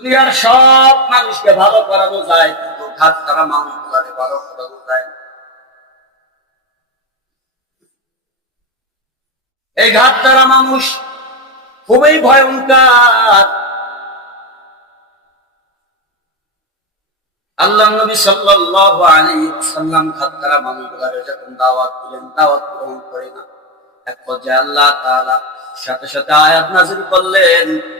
দুনিয়ার সব মানুষকে ভালো করানো যায় কিন্তু ঘাত তারা মানুষগুলাকে ভালো করানো যায়। এই ঘাত তারা মানুষ খুবই ভয়ঙ্কর। আল্লাহ নবী সাল্লাল্লাহু আলাইহি ওয়াসাল্লাম ঘাত তারা মানুষগুলাকে যখন দাওয়াত দিলেন, দাওয়াত গ্রহণ করে না। এক পর্যায়ে আল্লাহ তাআলা সাথে সাথে আয়াত নাযিল করলেন।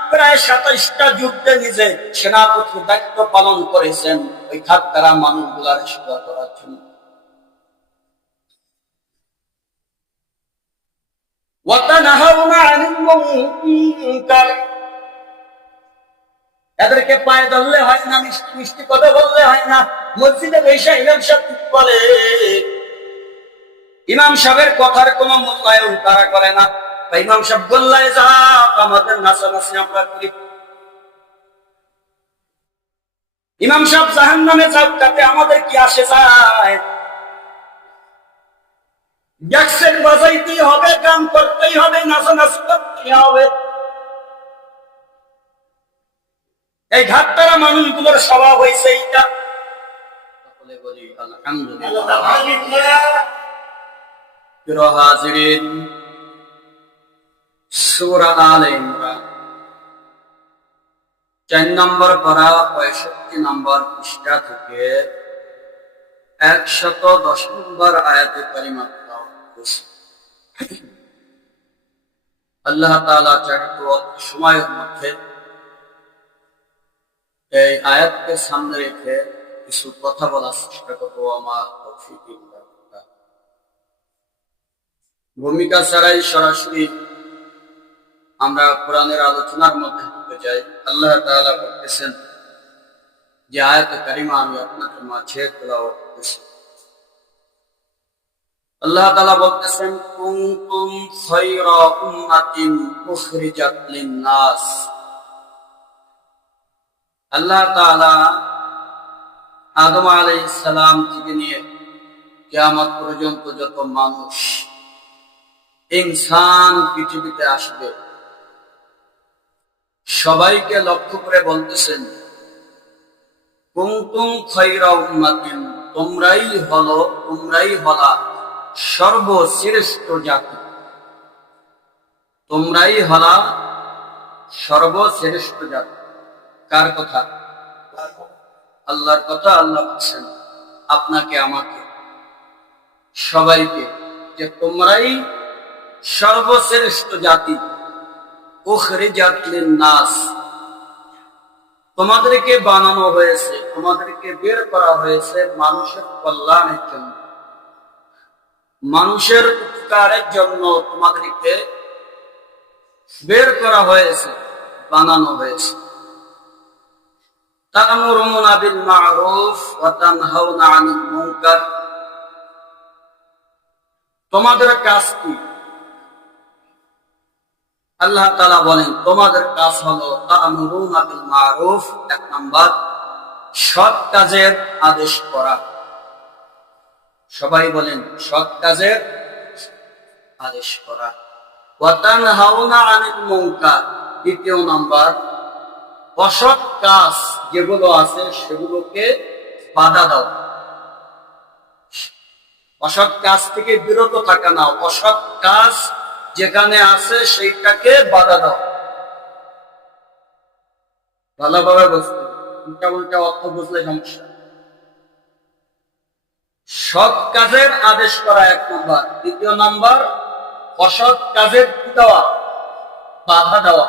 প্রায় সাতাইশটা যুদ্ধে নিজে সেনাপতির দায়িত্ব পালন করেছেন। ওই খাতারা মানুষগুলার সেবা করার জন্য। পায়ে ধরলে হয় না মিষ্টি কথা বললে হয় না। মসজিদে বৈশা ইমাম সাহেব বলে? ইমাম সাহেবের কথার কোনো মূল্যায়ন তারা করে না। ইমাম সাহেব গোল্লায় যা আমাদের নাচানাচি আমরা করি। ইমাম সাহেব জাহান নামে যাক তাতে আমাদের কি আসে যায়? বাজাইতেই হবে গান করতেই হবে নাচানাচি করতেই হবে। এই ঘাটতারা মানুষগুলোর স্বভাব হয়েছে এইটা। আলহামদুলিল্লাহ। সূরা আলে ইমরান চার নম্বর পারা পঁয়ষট্টি নম্বর পৃষ্ঠা থেকে একশত দশ নম্বর আয়াতে করেছি। আল্লাহ তাআলা চাহিত সময়ের মধ্যে এই আয়াতকে সামনে রেখে কিছু কথা বলার চেষ্টা করব, আমার। ভূমিকা ছাড়াই সরাসরি আমরা কোরআনের আলোচনার মধ্যে ঢুকে যাই। আল্লাহ তাআলা বলতেছেন যে আয়াত কারিমা আমি আপনাদের মাঝে তেলাওয়াত আল্লাহ তাআলা বলতেছেন, কুনতুম খায়রা উম্মাতিন উখরিজাত লিন-নাস। আল্লাহ তাআলা আদম আলাইহিস সালাম থেকে নিয়ে কিয়ামত পর্যন্ত যত মানুষ ইনসান পৃথিবীতে আসবে সবাইকে লক্ষ্য করে বলতেছেন কুনতুম খায়রা উম্মাতিন, তোমরাই হলো, তোমরাই হলা সর্বশ্রেষ্ঠ জাতি। তোমরাই হলা সর্বশ্রেষ্ঠ জাতি। কার কথা? আল্লাহর কথা আল্লাহ বলছেন, আপনাকে, আমাকে, সবাইকে, যে তোমরাই সর্বশ্রেষ্ঠ জাতি নাস তোমাদেরকে বানানো হয়েছে তোমাদেরকে বের করা হয়েছে মানুষের কল্যাণের জন্য মানুষের উপকারের জন্য তোমাদেরকে বের করা হয়েছে বানানো হয়েছে تأمرون بالمعروف وتنهون عن المنكر তোমাদের কাজ কি আল্লাহ তাআলা বলেন, তোমাদের কাজ হলো মারুফ এক নাম্বার। সৎ কাজের আদেশ করা। সবাই বলেন, সৎ কাজের আদেশ করা ওয়া তানহাউনা আনিল দ্বিতীয় নাম্বার। অসৎ কাজ যেগুলো আছে সেগুলোকে বাধা দাও। অসৎ কাজ থেকে বিরত থাকা না অসৎ কাজ যেখানে আছে সেইটাকে বাধা দাও। ভালোভাবে বুঝতে উল্টা উল্টা অর্থ বুঝলে সমস্যা। সৎ কাজের আদেশ করা এক নম্বর। দ্বিতীয় নম্বর, অসৎ কাজের দেওয়া বাধা দেওয়া।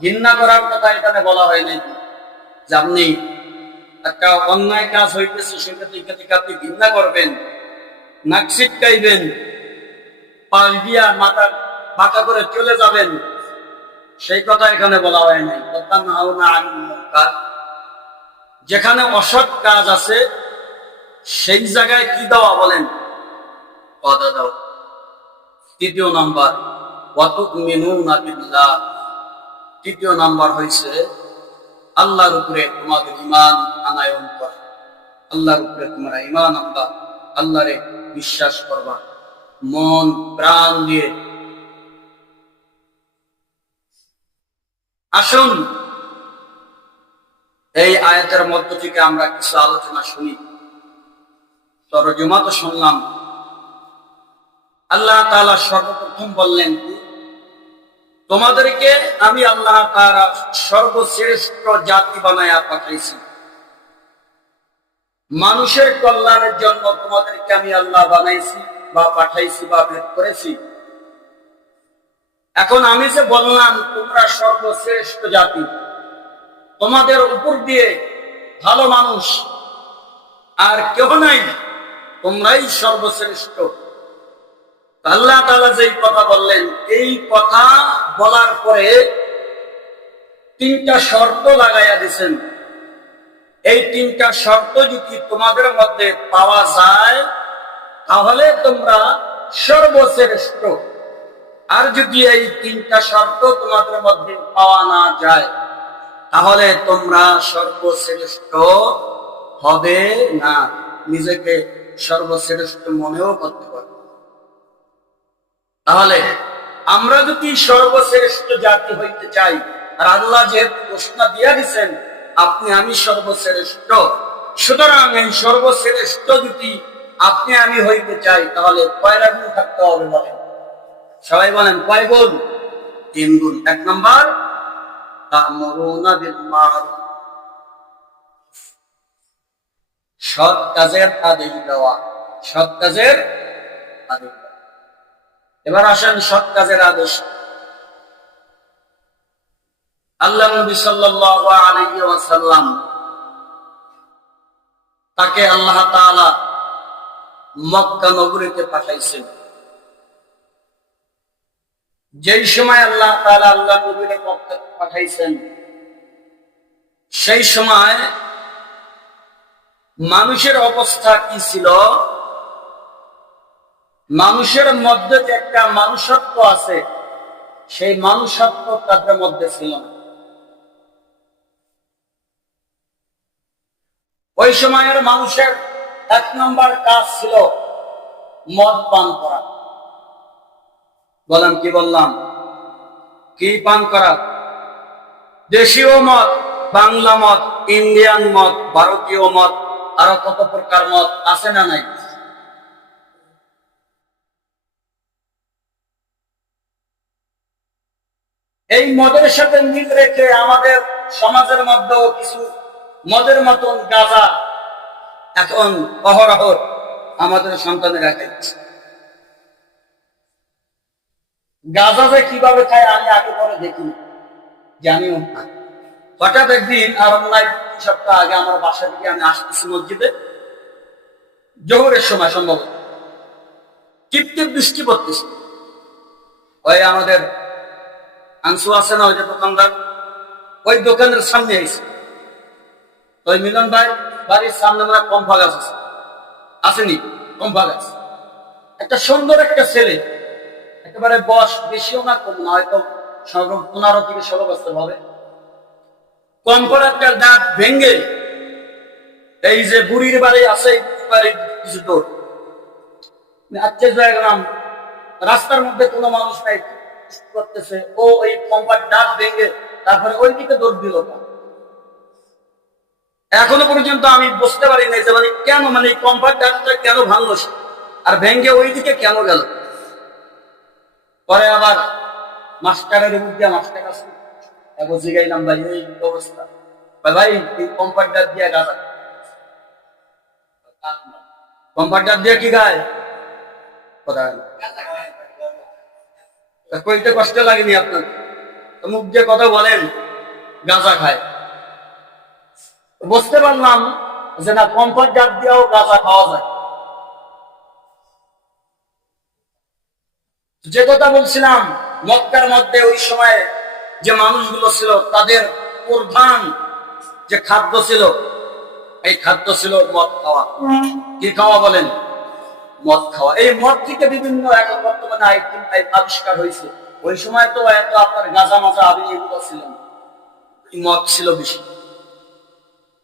ঘৃণা করার কথা এখানে বলা হয় নাই। যে আপনি একটা অন্যায় কাজ হইতেছে সেটা থেকে আপনি ঘৃণা করবেন, নাক ছিটকাইবেন পাশ দিয়া মাথা করে চলে যাবেন। সেই কথা এখানে বলা হয় নাই। কথা। যেখানে অসৎ কাজ আছে, সেই জায়গায় কি দেওয়া বলেন? পদা দাও। তৃতীয় নাম্বার তৃতীয় নাম্বার হয়েছে আল্লাহর উপরে তোমাদের ইমান আনায়ন করা। আল্লাহর উপরে তোমরা ইমান আনবা, আল্লাহরে বিশ্বাস করবা। মন, প্রাণ দিয়ে। আসুন, এই আয়াতের মধ্য থেকে আমরা কিছু আলোচনা শুনি। তরজমা তো শুনলাম। আল্লাহ তাআলা সর্বপ্রথম বললেন, তোমাদেরকে আমি আল্লাহ তাআলা সর্বশ্রেষ্ঠ জাতি বানায়া পাঠাইছি। মানুষের কল্যাণের জন্য তোমাদেরকে আমি আল্লাহ বানাইছি। বা পাঠাইছি বা বের করেছি। এখন আমি যে বললাম, তোমরা সর্বশ্রেষ্ঠ জাতি। তোমাদের উপর দিয়ে ভালো মানুষ আর কেউ নাই, তোমরাই সর্বশ্রেষ্ঠ। আল্লাহ তালা যেই কথা বললেন, এই কথা বলার পরে তিনটা শর্ত লাগাইয়া দিছেন। এই তিনটা শর্ত যদি তোমাদের মধ্যে পাওয়া যায় তাহলে তোমরা সর্বশ্রেষ্ঠ। আর যদি এই তিনটা শর্ত তোমাদের মধ্যে পাওয়া না যায়, তাহলে তোমরা সর্বশ্রেষ্ঠ হবে না। নিজেকে সর্বশ্রেষ্ঠ মনেও করতে পারবে তাহলে আমরা যদি সর্বশ্রেষ্ঠ জাতি হইতে চাই, আর আল্লাহ যে ঘোষণা দিয়া দিচ্ছেন আপনি আমি সর্বশ্রেষ্ঠ। সুতরাং এই সর্বশ্রেষ্ঠ যদি আপনি, আমি হইতে চাই, তাহলে কয়টা গুণ থাকতে হবে বলেন? সবাই বলেন, কয় গুণ? তিন গুণ। এক নম্বর সৎ কাজের আদেশ দেওয়া। সৎ কাজের আদেশ এবার আসেন সৎ কাজের আদেশ। আল্লাহ নবী সাল্লাল্লাহু আলাইহি ওয়াসাল্লাম তাকে আল্লাহ তাআলা মক্কা নগরীতে পাঠাইছেন। যেই সময় আল্লাহ তাআলা আল্লাহ মক্কা পাঠাইছেন, সেই সময় মানুষের অবস্থা কি ছিল? মানুষের মধ্যে যে একটা মানুষত্ব আছে, সেই মানুষত্ব তাদের মধ্যে ছিল ওই সময়ের মানুষের এক নম্বর কাজ ছিল মদ পান করা। বললাম কি বললাম? কি পান করা? দেশীয় মদ, বাংলা মদ, ইন্ডিয়ান মদ, ভারতীয় মদ, আরও কত প্রকার মদ আছে না নাই? এই মদের সাথে মিল রেখে আমাদের সমাজের মধ্যেও কিছু মদের মতন গাঁজা এখন অহরহ আমাদের সন্তানেরা খাইছে। গাঁজা যে কীভাবে খায় আমি আগে পরে দেখিনি, জানিও না। হঠাৎ একদিন আর অন্যায় সপ্তাহ আগে আমার বাসা থেকে আমি আসতেছি মসজিদে। জোহরের সময় সম্ভবত। টিপটিপ বৃষ্টি পড়তেছে। ওই আমাদের আংশু আছে না, ওই যে দোকানদার, ওই দোকানের সামনে আইছে। ওই মিলন ভাই বাড়ির সামনে মানে কম্পা গাছ আছে। আসেনি কম্পা গাছ একটা সুন্দর একটা ছেলে, একেবারে বয়স বেশিও না, কম না, হয়তো পনেরো থেকে ষোলো বছর হবে। কম্পার একটা দাঁত ভেঙ্গে এই যে বুড়ির বাড়ি আছে, বাড়ির কিছু দূর। আশ্চর্য হয়ে রাস্তার মধ্যে কোনো মানুষ নাই, করতেছে। ও ওই কম্পার দাঁত ভেঙে তারপরে ওই দিকে দৌড় দিল। না। এখনও পর্যন্ত আমি বুঝতে পারি নাই যে মানে কেন মানে এই কম্পার কেন ভাঙলো? আর ভেঙ্গে ওই দিকে কেন গেল? পরে আবার মাস্টারের মধ্যে মাস্টার আছে একবার জিগাইলাম, ভাই, এই অবস্থা। ভাই ভাই, এই দাঁত দিয়ে গাছা কম্পার দিয়ে কি গায়? কথা কইতে কষ্ট লাগেনি আপনার? মুখ দিয়ে কথা বলেন, গাঁজা খায়। বুঝতে পারলাম যে না কম্পার জাত দিয়েও গাঁজা খাওয়া যায়। যে কথা বলছিলাম, মক্কার মধ্যে ওই সময়ে যে মানুষগুলো ছিল, তাদের প্রধান যে খাদ্য ছিল, এই খাদ্য ছিল মদ খাওয়া। কি খাওয়া বলেন? মদ খাওয়া। এই মদ থেকে বিভিন্ন এখন বর্তমানে আইটেম আবিষ্কার হয়েছে। ওই সময় তো এত আপনার গাঁজা মাজা আবি এগুলো ছিল মদ ছিল বেশি।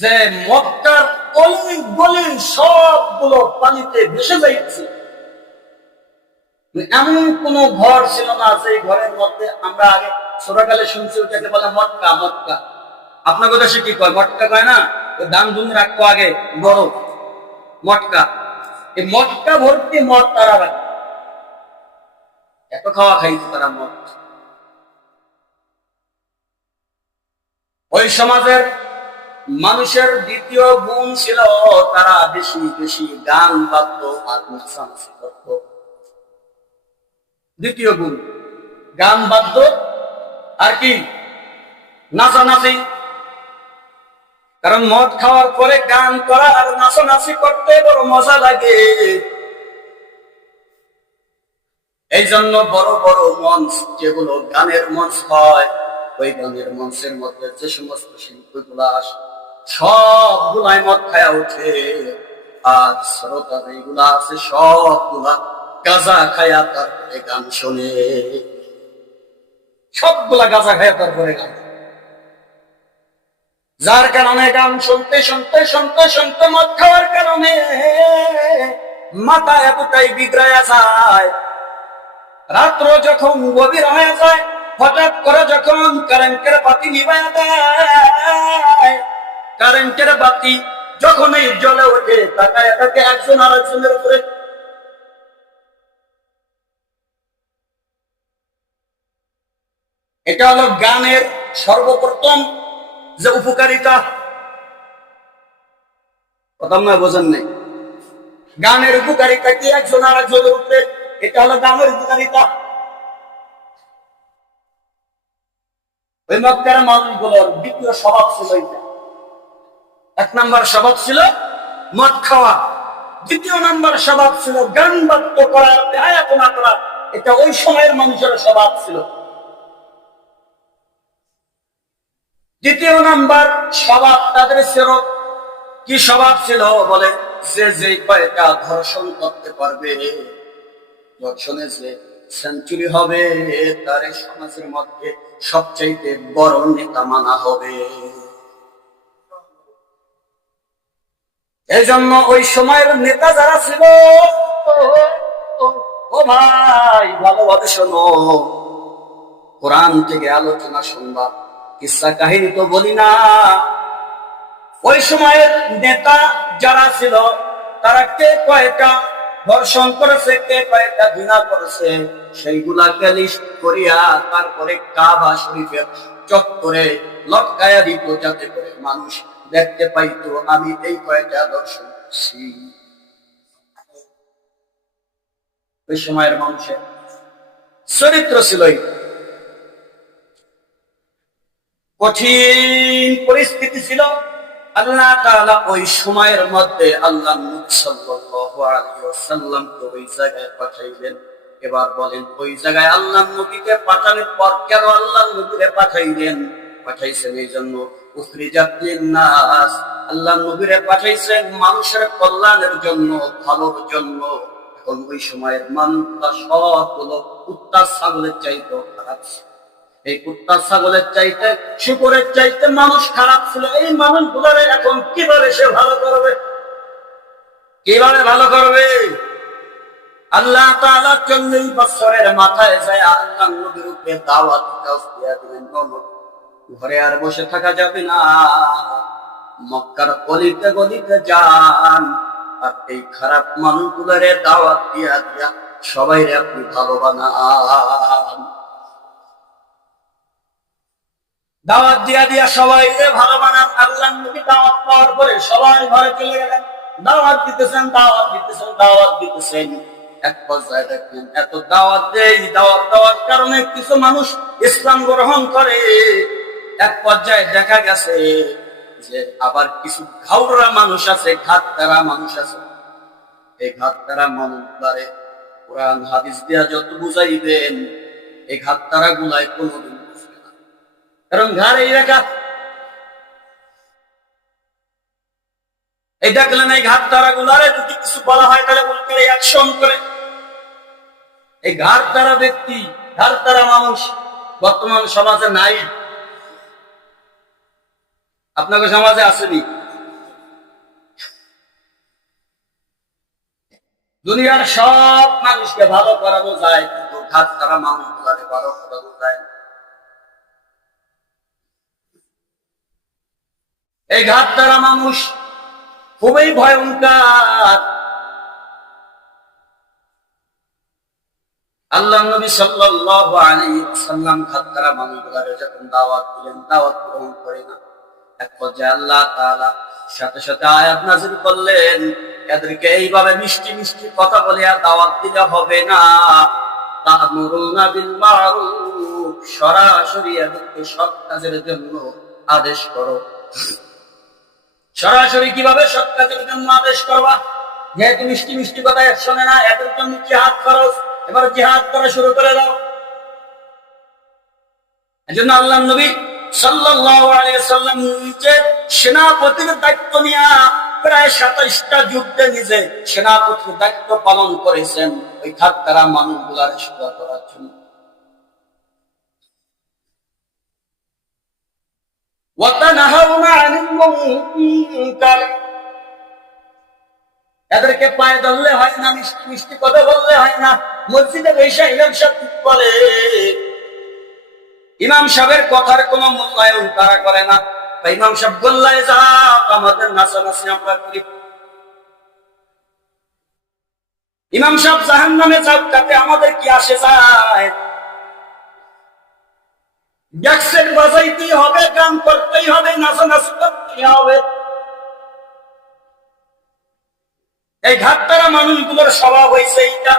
যে মক্কার অলি গলি সবগুলো পানিতে ভেসে যাইছে এমন কোন ঘর ছিল না যে ঘরের মধ্যে আমরা আগে ছোটকালে শুনছি, ওটাকে বলে মটকা মটকা আপনার কথা সে কি কয়? মটকা কয় না? দাম দুন রাখতো আগে, বড়। মটকা এই মটকা ভর্তি মদ তারা রাখে। এত খাওয়া খাইছে তারা মদ। ওই সমাজের মানুষের দ্বিতীয় গুণ ছিল তারা বেশি বেশি গান বাদ্য নাচানাচি করত। দ্বিতীয় গুণ, গান বাদ্য আর কি? নাচানাচি। কারণ মদ খাওয়ার পরে গান করা আর নাচানাচি করতে বড় মজা লাগে। এই জন্য বড় বড় মঞ্চ যেগুলো গানের মঞ্চ হয়, ওই গানের মঞ্চের মধ্যে যে সমস্ত শিল্পীগুলো আসে সবগুলাই মদ খায়া উঠে। আর শ্রোতা যেগুলা আছে সবগুলা গাজা খায়া তারপরে গান শোনে। সবগুলা গাজা খায়া তারপরে গান যার কারণে গান শুনতে শুনতে শুনতে শুনতে মদ খাওয়ার কারণে মাথা এতটাই বিগড়ায়া যায়। রাত্র যখন গভীর হয়ে যায়, হঠাৎ করে যখন কারেন্টের বাতি নিভায় দেয় কারেন্টের বাতি যখনই জ্বলে ওঠে তাকে একজন আরেকজনের উপরে। এটা হলো গানের সর্বপ্রথম যে উপকারিতা। কথা না বোঝেন নাই? গানের উপকারিতা কি? একজন আরেকজনের উপরে। এটা হলো গানের উপকারিতা। ওই মক্কার মানুষগুলোর দ্বিতীয় স্বভাব ছিল এটা নাম্বার স্বভাব ছিল মদ খাওয়া। দ্বিতীয় নাম্বার স্বভাব ছিল গান বাদ্য করা আয়াতনা করা। এটা ওই সময়ের মানুষের স্বভাব ছিল। দ্বিতীয় নাম্বার স্বভাব তাদের ছিল। কি স্বভাব ছিল? বলে, যে যেই কয়েকটা ধর্ষণ করতে পারবে ধর্ষণে যে সেঞ্চুরি হবে, তার সমাজের মধ্যে সবচাইতে বড় নেতা মানা হবে। এই জন্য ওই সময়ের নেতা যারা ছিল, ও ভাই ভালোভাবে শোনো। কোরআন থেকে আলোচনা শুনবা, কিসা কাহিনী তো বলি না। ওই সময়ের নেতা যারা ছিল, তারা কে কয়টা ধর্ষণ করেছে, কে কয়েকটা ঘৃণা করেছে সেইগুলাকে লিস্ট করিয়া তারপরে কাবা শরীফের চত্বরে লটকায়া দিত যাতে করে মানুষ দেখতে পাইতো, আমি এই কয়টা দর্শন করছি ওই সময়ের মানুষের চরিত্র ছিল কঠিন পরিস্থিতি ছিল। আল্লাহ তাআলা ওই সময়ের মধ্যে আল্লাহ সাল্লাল্লাহু আলাইহি ওয়াসাল্লামকে ওই জায়গায় পাঠাইলেন। এবার বলেন, ওই জায়গায় আল্লাহ নবীকে পাঠানোর পর কেন আল্লাহ নবীরে পাঠাইলেন? পাঠাইছেন এই জন্য। আল্লাহ নবীরে পাঠাইছেন মানুষের কল্যাণের জন্য ভালোর জন্য। এখন ওই সময়ের মানুষরা সবগুলো কুত্তা ছাগলের চাইতেও খারাপ। এই কুত্তা ছাগলের চাইতে শুকুরের চাইতে মানুষ খারাপ ছিল। এই মানুষগুলোরে এখন কীভাবে সে ভালো করবে? কীভাবে ভালো করবে? আল্লাহ তাআলা চল্লিশ বছরের মাথায় যায় আল্লাহ নবীর উপরে দাওয়াত দিয়া দিলেন। "নবী, ঘরে আর বসে থাকা যাবে না। মক্কার গলিতে গলিতে যান। আর এই খারাপ মানুষগুলোরে দাওয়াত দিয়া দিয়া সবাই আপনি ভালো বানান। দাওয়াত দিয়া দিয়া সবাই ভালো বানান। আল্লাহ নবী দাওয়াত পাওয়ার পরে সবাই ঘরে চলে গেলেন। দাওয়াত দিতেছেন দাওয়াত দিতেছেন দাওয়াত দিতেছেন। এক পর্যায়ে দেখেন এত দাওয়াত দেয় দাওয়াত দেওয়ার কারণে কিছু মানুষ ইসলাম গ্রহণ করে। এক পর্যায়ে দেখা গেছে যে আবার কিছু ঘাউরা মানুষ আছে ঘাত তারা মানুষ আছে। এই ঘাত তারা মানুষ দ্বারে কোরআন, হাদিস দিয়া যত বুঝাইবেন, এই ঘাত তারা গুলাই কোনোদিন বুঝবে না। কারণ ঘাড় এই রেখা এই দেখলেন এই ঘাট তারা গুলারে যদি কিছু বলা হয়, তাহলে উল্টে অ্যাকশন করে। এই ঘাট তারা ব্যক্তি ঘাট তারা মানুষ, বর্তমান সমাজে নাই। আপনাকে সমাজে আসেনি। দুনিয়ার সব মানুষকে ভালো করানো যায় কিন্তু ঘাট তারা মানুষ ভালো করানো যায়। এই ঘাট তারা মানুষ খুবই ভয়ঙ্কর। আল্লাহ নবী সাল্লাল্লাহু আলাইহি ওয়াসাল্লাম খাত্তারা মানুষগুলারে যখন দাওয়াত দিলেন, দাওয়াত গ্রহণ করে না। সাথে সাথে আয়াত নাযিল করলেন। এদেরকে এইভাবে মিষ্টি মিষ্টি কথা বলে আর দাওয়াত দিলে হবে না। সরাসরি কীভাবে সৎ কাজের জন্য আদেশ করবা? যেহেতু মিষ্টি মিষ্টি কথা শোনে না, এদের জন্য জিহাদ খরচ এবার জিহাদ করা শুরু করে দাও। এজন্য আল্লাহ নবী সাল্লাম নিজে সেনাপতির দায়িত্ব প্রায় সাতাইশটা যুদ্ধে নিজে সেনাপতির দায়িত্ব পালন করেছেন। ওই মানুষগুলার সেবা করার জন্য। এদেরকে পায়ে ধরলে হয় না, মিষ্টি মিষ্টি কথা বললে হয় না। মসজিদে বৈশাখ বলে ইমাম সাহেবের কথার কোনো মূল্যায়ন তারা করে না। বা ইমাম সাহেব গোল্লায় যা আমাদের নাচানাচি আমরা করি। ইমাম সাহেব জাহান নামে যাক, তাতে আমাদের কি আসে যায়? ব্যাকসেট বাজাইতেই হবে, গান করতেই হবে, নাচানাচি করতেই হবে। এই ঘাটতারা মানুষগুলোর স্বভাব হয়েছে এইটা।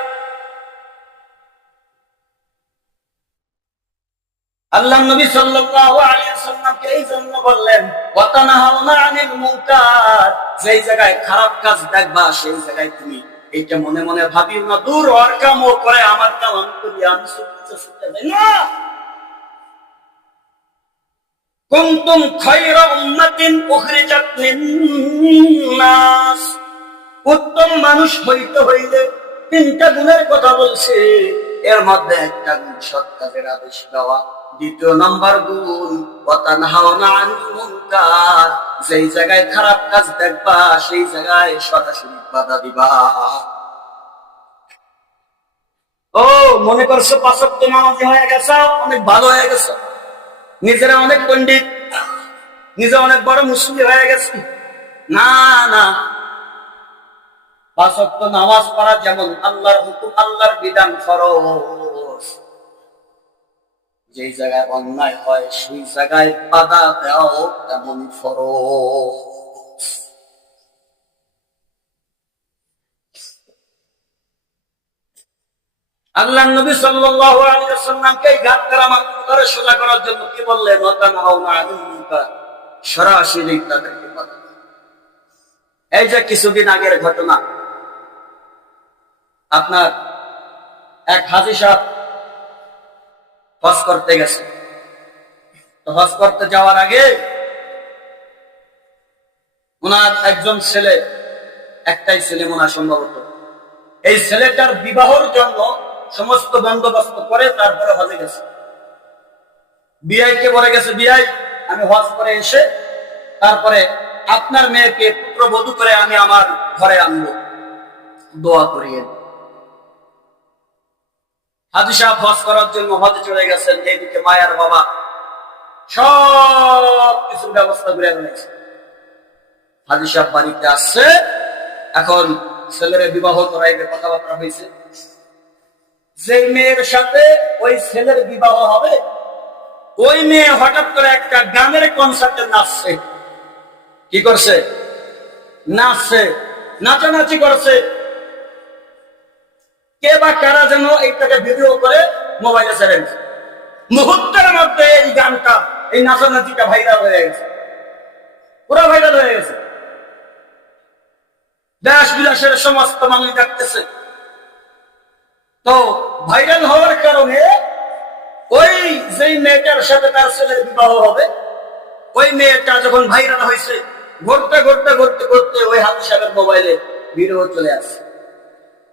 আল্লাহ নবী সাল্লাল্লাহু আলাইহি ওয়াসাল্লামকে এই জন্য বললেন, ওয়াতানাহাউনা আনিল মুনকার। যেই জায়গায় খারাপ কাজ দেখবা, সেই জায়গায় তুমি এইটা মনে মনে ভাবিও না, দূর ওর কামও করে, আমার কাম আমি করি, আমি না। কুনতুম খায়রা উম্মাতিন উখরিজাত উত্তম মানুষ হইতে হইলে তিনটা গুণের কথা বলছে। এর মধ্যে একটা গুণ সৎ কাজের আদেশ দেওয়া দ্বিতীয় নম্বর গুণ যেই জায়গায় খারাপ কাজ দেখবা, সেই জায়গায় সরাসরি বাধা দিবা। ও, মনে করছ পাঁচত্ব নামাজি হয়ে গেছে? অনেক ভালো হয়ে গেছে। নিজেরা অনেক পণ্ডিত, নিজে অনেক বড় মুসলিম হয়ে গেছে। না না। পাঁচত্ব নামাজ পড়া যেমন আল্লাহর হুকুম, আল্লাহর বিধান ফরজ। যেই জায়গায় অন্যায় হয়, সেই জায়গায় বাধা তেমন ফরজ। আল্লাহ নবী সাল্লাল্লাহু আলাইহি ওয়াসাল্লামকে ঘাট করা মানুষগুলোরে সোজা করার জন্য কি বললেন? ওয়াতানহাউনা আনিল মুনকার সরাসরি তাদেরকে বাধা এই যে কিছুদিন আগের ঘটনা আপনার এক হাজি সাহেব হজ করতে গেছে। তো হজ করতে যাওয়ার আগে ওনার একজন ছেলে, একটাই ছেলে মনে সম্ভবত। এই ছেলেটার বিবাহর জন্য সমস্ত বন্দোবস্ত করে তারপরে হজে গেছে। বিআইকে বলে গেছে, বিআই, আমি হজ করে এসে তারপরে আপনার মেয়েকে পুত্রবধূ করে আমি আমার ঘরে আনব। দোয়া করিয়ে হাজি সাহেব করার জন্য হজে চলে গেছেন, এইদিকে মায়ার বাবা সব কিছুর ব্যবস্থা করে রয়েছে হাজি সাহেব বাড়িতে আসছে, এখন ছেলের বিবাহ করাইবে কথাবার্তা হয়েছে। যে মেয়ের সাথে ওই ছেলের বিবাহ হবে, ওই মেয়ে হঠাৎ করে একটা গানের কনসার্টে নাচছে। কি করছে? নাচছে, নাচানাচি করছে। কে বা কারা যেন এইটাকে ভিডিও করে মোবাইলে ছেড়ে মুহূর্তের মধ্যে এই গানটা, এই নাচানাচিটা ভাইরাল হয়ে গেছে। পুরো ভাইরাল হয়ে গেছে। দেশ বিলাসের সমস্ত মানুষ দেখতেছে। তো ভাইরাল হওয়ার কারণে ওই যেই মেয়েটার সাথে তার ছেলের বিবাহ হবে, ওই মেয়েটা যখন ভাইরাল হয়েছে, ঘুরতে ঘুরতে ঘুরতে ঘুরতে ওই হাতি সাহেবের মোবাইলে ভিডিও চলে আসছে।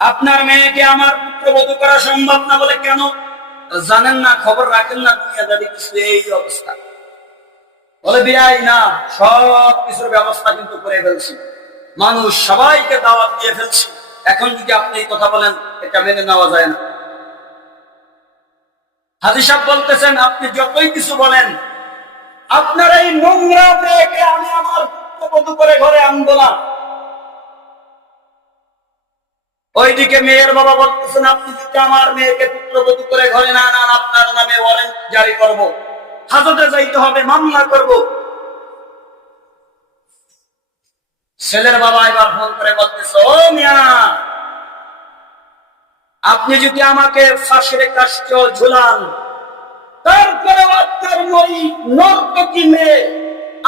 আপনার মেয়েকে আমার পুত্রবধূ করা সম্ভব না বলে কেন? জানেন না, খবর রাখেন না, দুনিয়াদারি কিছু এই অবস্থা। বলে বিয়াই না, সব কিছুর ব্যবস্থা কিন্তু করে ফেলছি। মানুষ সবাইকে দাওয়াত দিয়ে ফেলছি। এখন যদি আপনি এই কথা বলেন, এটা মেনে নেওয়া যায় না। হাজি সাহেব বলতেছেন, আপনি যতই কিছু বলেন, আপনার এই নোংরা মেয়েকে আমি আমার পুত্রবধূ করে ঘরে আনব না। ওইদিকে মেয়ের বাবা বলতেছেন আপনি যদি আমার মেয়েকে পুত্রবধূ করে ঘরে না আনান, আপনার নামে ওয়ারেন্ট জারি করব। হাজতে যাইতে হবে, মামলা করব। ছেলের বাবা এবার ফোন করে বলতেছে, ও মিয়া, আপনি যদি আমাকে ফাঁসির কাষ্ট ঝুলান তারপরে আপনার ওই নর্তকী মেয়ে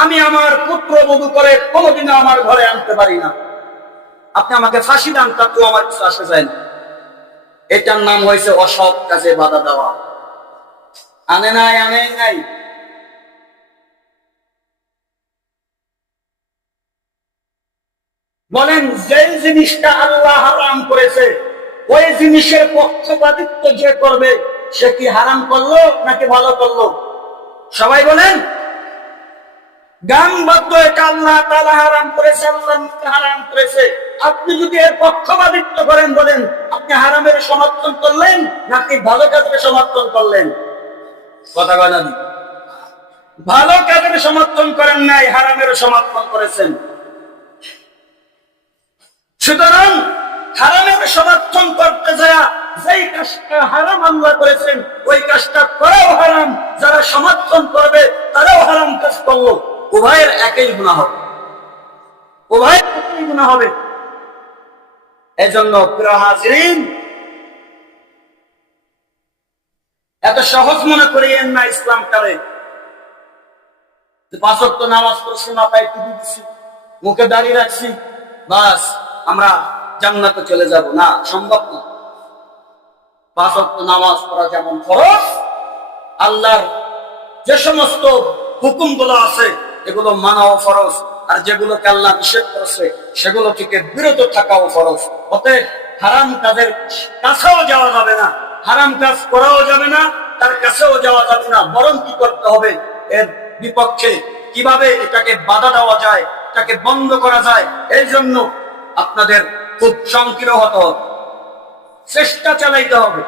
আমি আমার পুত্র বধূ করে কোনোদিনও আমার ঘরে আনতে পারি না। আপনি আমাকে ফাঁসি দেন তাতেও আমার কিছু আসে যায় না। এটার নাম হয়েছে অসৎ কাজে বাধা দেওয়া। আনে নাই আনে নাই। বলেন যে জিনিসটা আল্লাহ হারাম করেছে, ওই জিনিসের পক্ষপাতিত্ব যে করবে, সে কি হারাম করল নাকি ভালো করল? সবাই বলেন। গান বাদ্য এটা আল্লাহ তালা হারাম করেছে, আল্লাহ হারাম করেছে। আপনি যদি এর পক্ষপাতিত্ব করেন বলেন, আপনি হারামের সমর্থন করলেন নাকি ভালো কাজের সমর্থন করলেন? কথা কয় ভালো কাজের সমর্থন করেন নাই, হারামের সমর্থন করেছেন। সুতরাং হারামের সমর্থন করতে যায় যেই কাজটা হারাম আল্লাহ করেছেন, ওই কাজটা করাও হারাম। যারা সমর্থন করবে, তারাও হারাম কাজ করল। উভয়ের একই গুণা হবে। উভয়ের একই গুণা হবে। এজন্য প্রিয় এত সহজ মনে করিয়েন না ইসলামটারে। পাঁচক তো নামাজ পড়ছি, মাথায় টুপি দিচ্ছি মুখে দাঁড়িয়ে রাখছি, বাস আমরা জান্নাতে চলে যাব না, সম্ভব না। পাঁচ ওয়াক্ত নামাজ পড়া যেমন ফরজ, আল্লাহর যে সমস্ত হুকুমগুলো আছে, এগুলো মানাও ফরজ। আর যেগুলোকে আল্লাহ নিষেধ করেছে সেগুলো থেকে বিরত থাকাও ফরজ। অতএব হারাম কাজের কাছেও যাওয়া যাবে না, হারাম কাজ করাও যাবে না, তার কাছেও যাওয়া যাবে না। বরং কি করতে হবে? এর বিপক্ষে কীভাবে এটাকে বাধা দেওয়া যায়, এটাকে বন্ধ করা যায় এই জন্য আপনাদের খুব সংকীর্ণ হতে হবে। চেষ্টা চালাইতে হবে।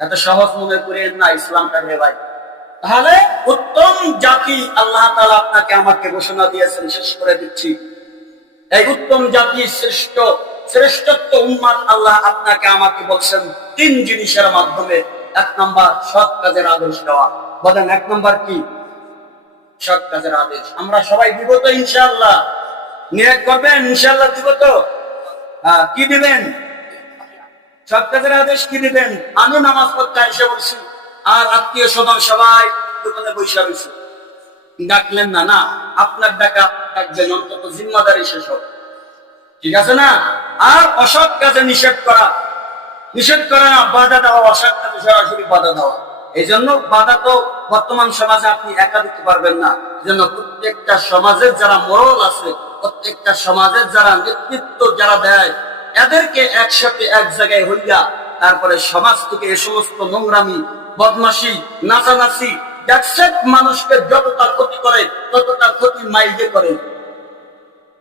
এত সহজ মনে করেন না ইসলামটাকে ভাই। তাহলে উত্তম জাতি আল্লাহ তাআলা আপনাকে আমাকে ঘোষণা দিয়েছেন শেষ করে দিচ্ছি। এই উত্তম জাতি শ্রেষ্ঠ শ্রেষ্ঠত্ব উন্মাদ আল্লাহ আপনাকে আমাকে বলছেন তিন জিনিসের মাধ্যমে। এক নাম্বার সৎ কাজের আদেশ দেওয়া। বলেন এক নাম্বার কি? সৎ কাজের আদেশ। আমরা সবাই দিব তো ইনশাআল্লাহ। নিয়োগ করবেন ইনশাআল্লাহ দিব তো। হ্যাঁ, কি দিবেন? সৎ কাজের আদেশ কি দিবেন? আমি নামাজ পড়তে এসে বলছি। আর আত্মীয় স্বজন সবাই দোকানে বৈশা রয়েছে। ডাকলেন, না না, আপনার ডাকা ডাকবেন, অন্তত জিম্মাদারি শেষ হবে। ঠিক আছে না? আর অসৎ কাজে নিষেধ করা নিষেধ করা না, বাধা দেওয়া, অসৎ কাজে সরাসরি বাধা দেওয়া। এই জন্য বাধা তো বর্তমান সমাজে আপনি একা দিতে পারবেন না। জন্য প্রত্যেকটা সমাজের যারা মরল আছে, প্রত্যেকটা সমাজের যারা নেতৃত্ব যারা দেয়, এদেরকে একসাথে এক জায়গায় হইয়া তারপরে সমাজ থেকে এ সমস্ত নোংরামি বদমাসি নাচানাচি ব্যাকসেট মানুষকে যতটা ক্ষতি করে, ততটা ক্ষতি মাইজে করে।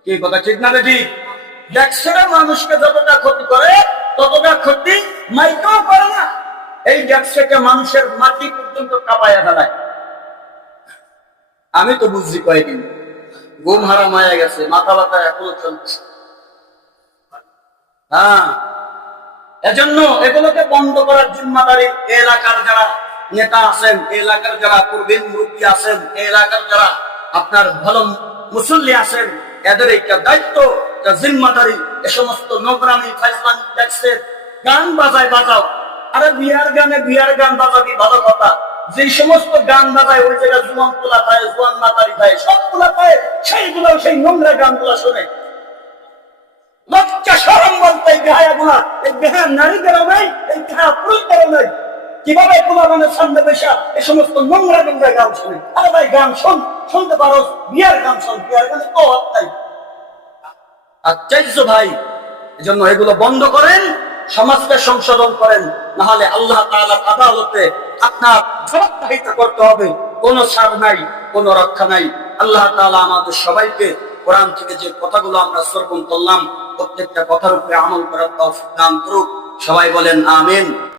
কি কথা, ঠিক না বেটি? ব্যাকসেরা মানুষকে যতটা ক্ষতি করে, ততটা ক্ষতি মাইকেও করে না। এই ব্যবসাটা মানুষের মাটি পর্যন্ত কাঁপায়া দাঁড়ায় আমি তো বুঝছি কয়েকদিন ঘুম হারা মায়া গেছে, মাথা ব্যথা এখনও চলছে। হ্যাঁ এজন্য এগুলোকে বন্ধ করার জিম্মাদারি এলাকার যারা নেতা আছেন, এলাকার যারা পূর্বের মুরব্বী আছেন, এলাকার যারা আপনার ভালো মুসল্লি আছেন, এদের একটা দায়িত্ব, একটা জিম্মাদারি। এ সমস্ত ট্যাক্সের গান বাজায় বাজাও। আরে গানে বিয়ার গান বাজাবি, ভালো কথা। যে সমস্ত গান বাজায়, ওই জায়গায় জুয়ান তোলা পায়, জুয়ান মাতারি পায় সব তোলা পায় সেইগুলো সেই নোংরা গানগুলো শোনে। কীভাবে এই সমস্ত নোংরা নোংরা গান শুনে। আরে ভাই, গান শোন, শুনতে পারো, বিয়ার গান শোন, বিয়ার তো এগুলো বন্ধ করেন, সমাজকে সংশোধন করেন, নাহলে আল্লাহ তাআলার আদালতে আপনার জবাবদাহিতা করতে হবে। কোনো ছাড় নাই, কোনো রক্ষা নাই। আল্লাহ তাআলা আমাদের সবাইকে কোরআন থেকে যে কথাগুলো আমরা শ্রবণ করলাম প্রত্যেকটা কথার উপরে আমল করার তৌফিক দান করুক। সবাই বলেন আমিন।